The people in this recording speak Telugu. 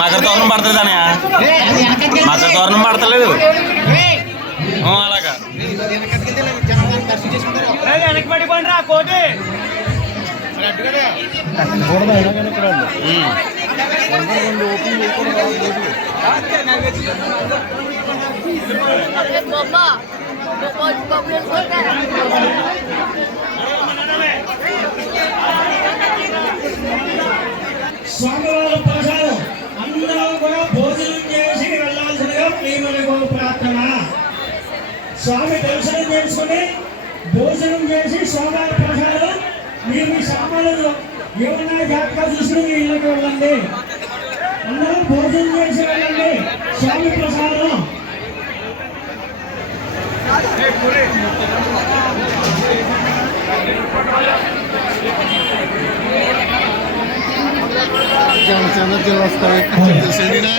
మకర తోరణం పడుతుంది అని మకర తోరణం పడతలేదు అలాగా వెనక్కి పడిపోండి రా కోటి స్వామివారి ప్రసాదం అందరూ కూడా భోజనం చేసి వెళ్ళాల్సిందిగా ప్రియమైన ప్రార్థన. స్వామి దర్శనం చేసుకుని భోజనం చేసి స్వామివారి ప్రసాదం మీరు మీ సామాన్లు ఏమన్నా జాగ్రత్తగా చూసుకుని మీ ఇళ్ళకి వెళ్ళండి. అందరూ భోజనం చేసి వెళ్ళండి. స్వామి ప్రసాదం జిల్లా